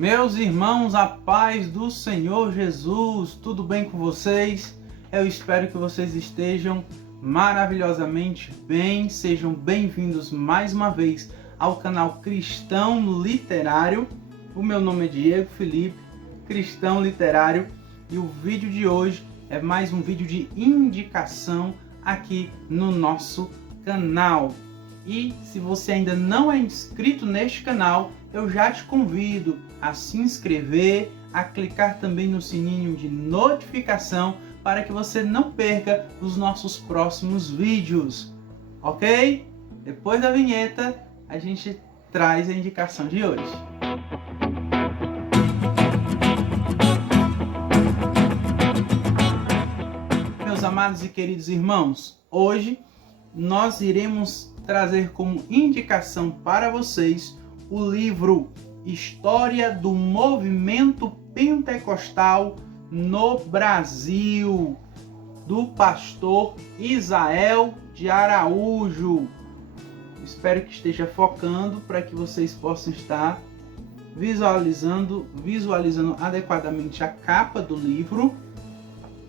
Meus irmãos, a paz do Senhor Jesus, tudo bem com vocês? Eu espero que vocês estejam maravilhosamente bem. Sejam bem-vindos mais uma vez ao canal Cristão Literário. O meu nome é Diego Felipe, Cristão Literário, e o vídeo de hoje é mais um vídeo de indicação aqui no nosso canal. E se você ainda não é inscrito neste canal, eu já te convido a se inscrever, a clicar também no sininho de notificação para que você não perca os nossos próximos vídeos, ok? Depois da vinheta, a gente traz a indicação de hoje. Meus amados e queridos irmãos, hoje nós iremos trazer como indicação para vocês o livro História do Movimento Pentecostal no Brasil, do pastor Isael de Araújo. Espero que esteja focando para que vocês possam estar visualizando adequadamente a capa do livro,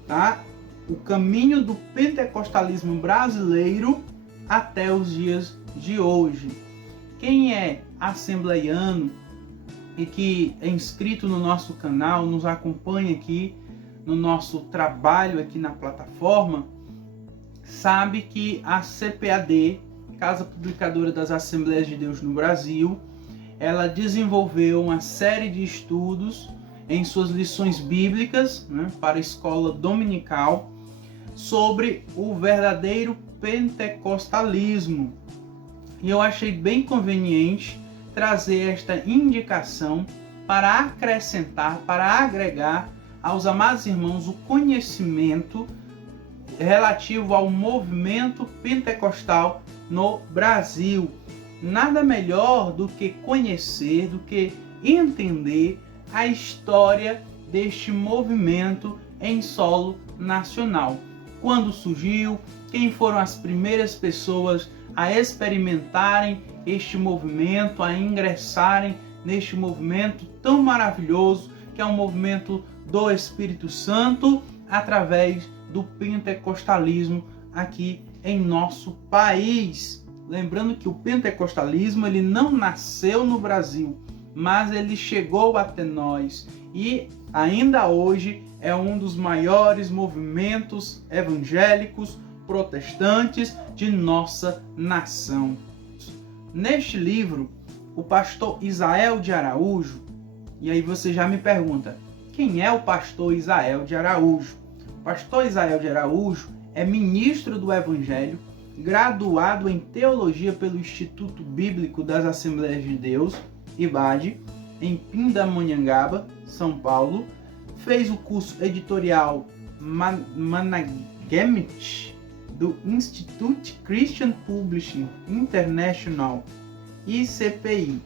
tá? O caminho do pentecostalismo brasileiro até os dias de hoje. Quem é assembleiano e que é inscrito no nosso canal, nos acompanha aqui no nosso trabalho aqui na plataforma, sabe que a CPAD, Casa Publicadora das Assembleias de Deus no Brasil, ela desenvolveu uma série de estudos em suas lições bíblicas, né, para a escola dominical, sobre o verdadeiro pentecostalismo. E eu achei bem conveniente trazer esta indicação para acrescentar, para agregar aos amados irmãos o conhecimento relativo ao movimento pentecostal no Brasil. Nada melhor do que conhecer, do que entender a história deste movimento em solo nacional. Quando surgiu, quem foram as primeiras pessoas a experimentarem este movimento, a ingressarem neste movimento tão maravilhoso, que é um movimento do Espírito Santo, através do pentecostalismo aqui em nosso país. Lembrando que o pentecostalismo ele não nasceu no Brasil, mas ele chegou até nós e ainda hoje é um dos maiores movimentos evangélicos protestantes de nossa nação. Neste livro, o pastor Isael de Araújo, e aí você já me pergunta, quem é o pastor Isael de Araújo? O pastor Isael de Araújo é ministro do Evangelho, graduado em Teologia pelo Instituto Bíblico das Assembleias de Deus, IBAD, em Pindamonhangaba, São Paulo, fez o curso editorial Management do Institute Christian Publishing International, ICPI.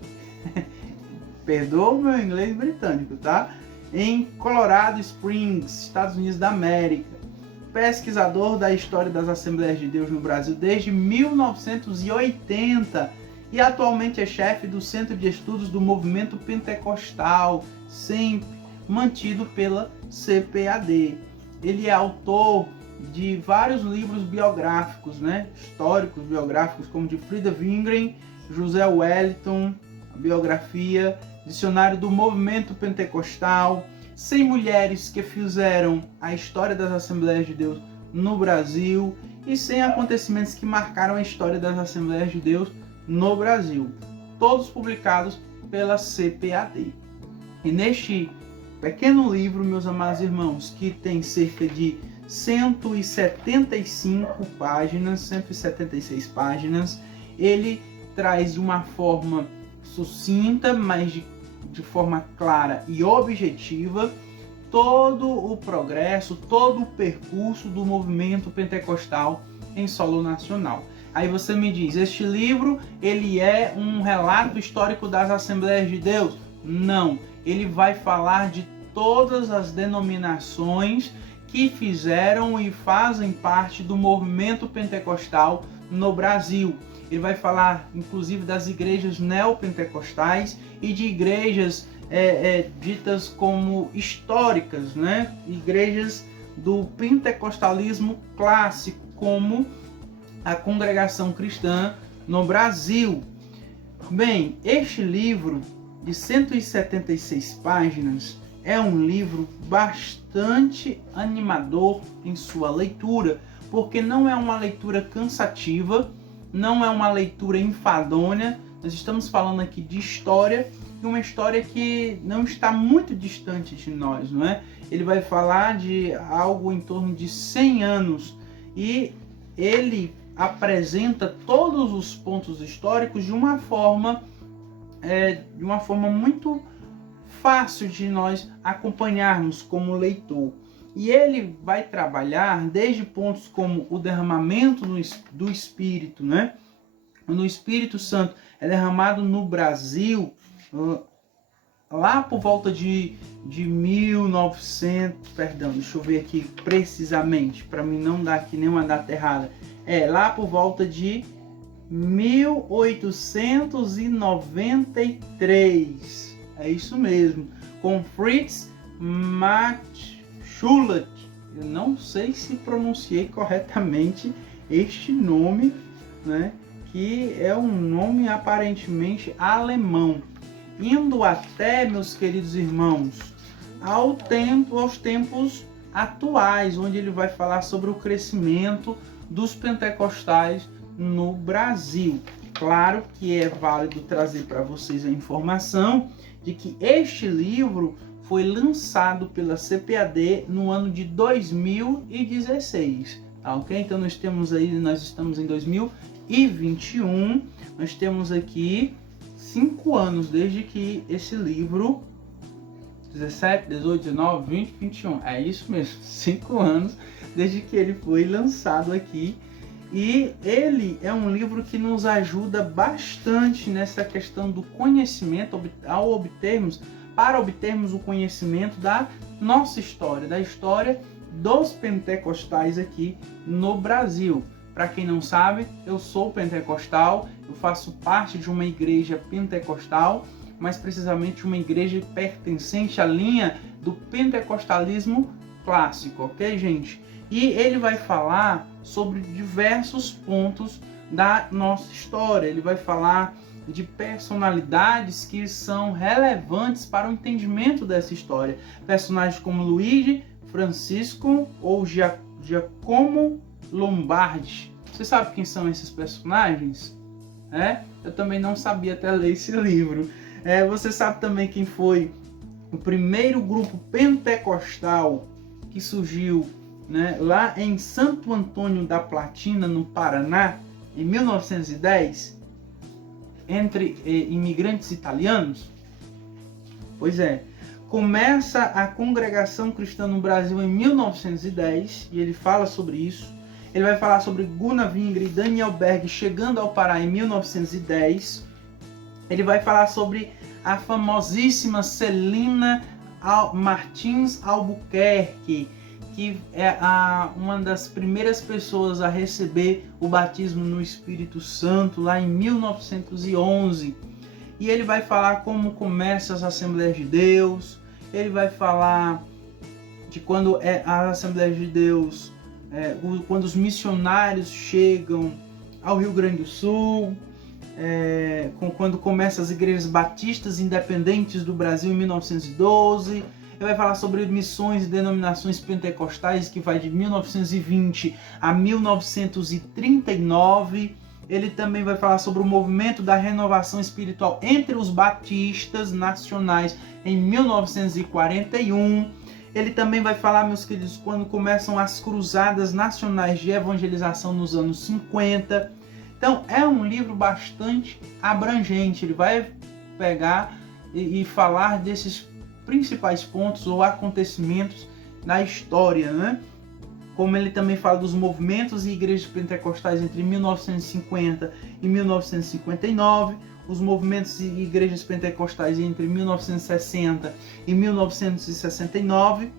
Perdoa o meu inglês britânico, tá? Em Colorado Springs, Estados Unidos da América. Pesquisador da história das Assembleias de Deus no Brasil desde 1980 e atualmente é chefe do Centro de Estudos do Movimento Pentecostal, sempre mantido pela CPAD. Ele é autor de vários livros biográficos, né? Históricos, biográficos, como de Frida Wingren, José Wellington, a biografia, Dicionário do Movimento Pentecostal, 100 mulheres que fizeram a história das Assembleias de Deus no Brasil e 100 acontecimentos que marcaram a história das Assembleias de Deus no Brasil, todos publicados pela CPAD. E neste pequeno livro, meus amados irmãos, que tem cerca de 175 páginas, 176 páginas, ele traz de uma forma sucinta, mas de forma clara e objetiva, todo o progresso, todo o percurso do movimento pentecostal em solo nacional. Aí você me diz, este livro ele é um relato histórico das Assembleias de Deus? Não, ele vai falar de todas as denominações que fizeram e fazem parte do movimento pentecostal no Brasil. Ele vai falar, inclusive, das igrejas neopentecostais e de igrejas ditas como históricas, né? Igrejas do pentecostalismo clássico, como a Congregação Cristã no Brasil. Bem, este livro de 176 páginas é um livro bastante animador em sua leitura, porque não é uma leitura cansativa, não é uma leitura enfadonha. Nós estamos falando aqui de história, e uma história que não está muito distante de nós, não é? Ele vai falar de algo em torno de 100 anos, e ele apresenta todos os pontos históricos de uma forma muito fácil de nós acompanharmos como leitor. E ele vai trabalhar desde pontos como o derramamento do Espírito, né? No Espírito Santo é derramado no Brasil lá por volta de 1900, perdão, deixa eu ver aqui precisamente, para mim não dar aqui nenhuma data errada. Lá por volta de 1893. É isso mesmo. Com Fritz Matschulat. Eu não sei se pronunciei corretamente este nome, né? Que é um nome aparentemente alemão. Indo até, meus queridos irmãos, aos tempos atuais, onde ele vai falar sobre o crescimento dos pentecostais no Brasil. Claro que é válido trazer para vocês a informação de que este livro foi lançado pela CPAD no ano de 2016, tá ok? Então nós estamos em 2021, nós temos aqui 5 anos desde que esse livro, 17, 18, 19, 20, 21, é isso mesmo, 5 anos desde que ele foi lançado aqui. E ele é um livro que nos ajuda bastante nessa questão do conhecimento, para obtermos o conhecimento da nossa história, da história dos pentecostais aqui no Brasil. Para quem não sabe, eu sou pentecostal, eu faço parte de uma igreja pentecostal, mais precisamente uma igreja pertencente à linha do pentecostalismo clássico, ok, gente? E ele vai falar sobre diversos pontos da nossa história. Ele vai falar de personalidades que são relevantes para o entendimento dessa história. Personagens como Luigi, Francisco ou Giacomo Lombardi. Você sabe quem são esses personagens? Eu também não sabia até ler esse livro. Você sabe também quem foi o primeiro grupo pentecostal que surgiu, né, lá em Santo Antônio da Platina, no Paraná, em 1910, entre imigrantes italianos? Pois é, começa a Congregação Cristã no Brasil em 1910, e ele fala sobre isso. Ele vai falar sobre Gunnar Wingre e Daniel Berg chegando ao Pará em 1910. Ele vai falar sobre a famosíssima Celina Martins Albuquerque, que é uma das primeiras pessoas a receber o batismo no Espírito Santo lá em 1911. E ele vai falar como começam as Assembleias de Deus. Ele vai falar de quando as Assembleias de Deus, quando os missionários chegam ao Rio Grande do Sul, quando começam as igrejas batistas independentes do Brasil em 1912. Ele vai falar sobre missões e denominações pentecostais, que vai de 1920 a 1939. Ele também vai falar sobre o movimento da renovação espiritual entre os batistas nacionais em 1941. Ele também vai falar, meus queridos, quando começam as cruzadas nacionais de evangelização nos anos 50. Então é um livro bastante abrangente. Ele vai pegar e falar desses principais pontos ou acontecimentos da história, né? Como ele também fala dos movimentos e igrejas pentecostais entre 1950 e 1959, os movimentos e igrejas pentecostais entre 1960 e 1969,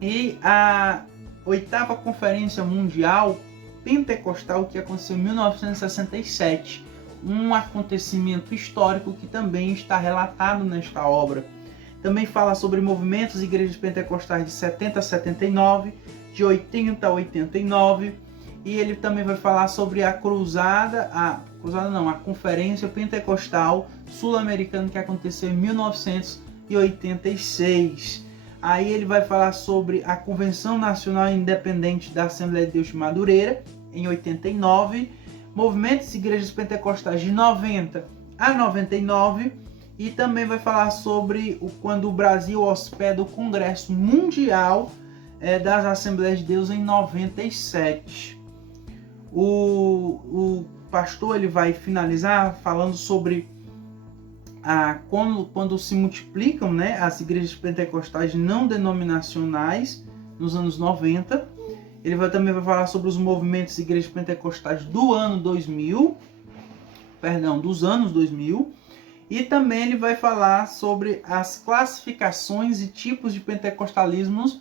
e a 8ª Conferência Mundial Pentecostal, que aconteceu em 1967, um acontecimento histórico que também está relatado nesta obra. Também fala sobre movimentos e igrejas pentecostais de 70 a 79, de 80 a 89. E ele também vai falar sobre a Conferência Pentecostal Sul-Americana que aconteceu em 1986. Aí ele vai falar sobre a Convenção Nacional Independente da Assembleia de Deus de Madureira, em 89, movimentos e igrejas pentecostais de 90 a 99, e também vai falar sobre quando o Brasil hospeda o Congresso Mundial das Assembleias de Deus em 97. O pastor ele vai finalizar falando sobre quando se multiplicam, né, as igrejas pentecostais não denominacionais nos anos 90. Ele também vai falar sobre os movimentos e igrejas pentecostais dos anos 2000. E também ele vai falar sobre as classificações e tipos de pentecostalismos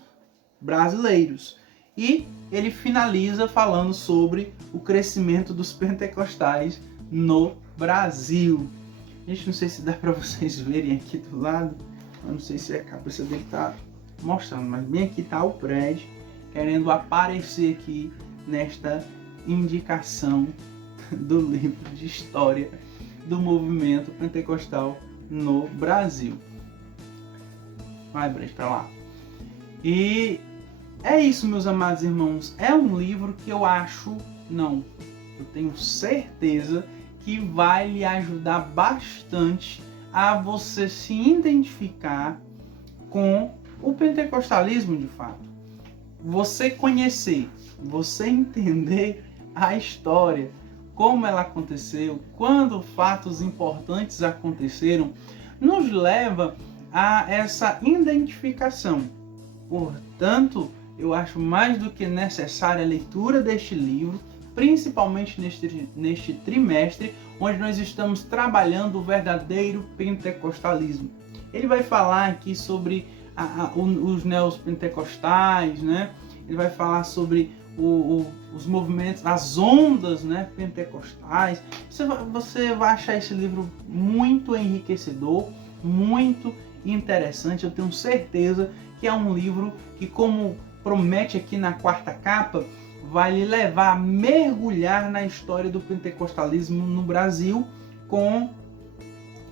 brasileiros. E ele finaliza falando sobre o crescimento dos pentecostais no Brasil. Gente, não sei se dá para vocês verem aqui do lado. Eu não sei se a cabeça dele tá mostrando, mas bem aqui tá o prédio querendo aparecer aqui nesta indicação do livro de história do movimento pentecostal no Brasil. Vai, Brad, para lá. E é isso, meus amados irmãos. É um livro que eu tenho certeza que vai lhe ajudar bastante a você se identificar com o pentecostalismo de fato. Você conhecer, você entender a história, como ela aconteceu, quando fatos importantes aconteceram, nos leva a essa identificação. Portanto, eu acho mais do que necessária a leitura deste livro, principalmente neste trimestre, onde nós estamos trabalhando o verdadeiro pentecostalismo. Ele vai falar aqui sobre os neopentecostais, né? Ele vai falar sobre os movimentos, as ondas, né, pentecostais. Você vai achar esse livro muito enriquecedor, muito interessante. Eu tenho certeza que é um livro que, como promete aqui na quarta capa, vai lhe levar a mergulhar na história do pentecostalismo no Brasil com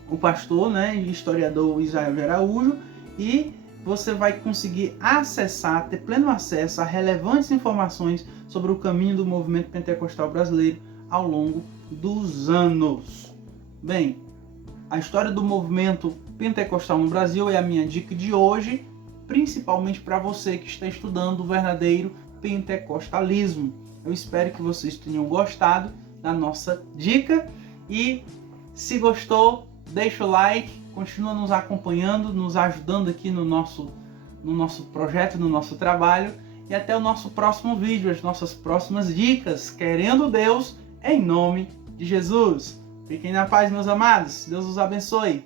o pastor, né, e historiador Israel de Araújo, e você vai conseguir acessar, ter pleno acesso a relevantes informações sobre o caminho do movimento pentecostal brasileiro ao longo dos anos. Bem, a história do movimento pentecostal no Brasil é a minha dica de hoje, principalmente para você que está estudando o verdadeiro pentecostalismo. Eu espero que vocês tenham gostado da nossa dica e, se gostou, deixa o like, continua nos acompanhando, nos ajudando aqui no nosso projeto, no nosso trabalho, e até o nosso próximo vídeo, as nossas próximas dicas, querendo Deus, em nome de Jesus. Fiquem na paz, meus amados. Deus os abençoe.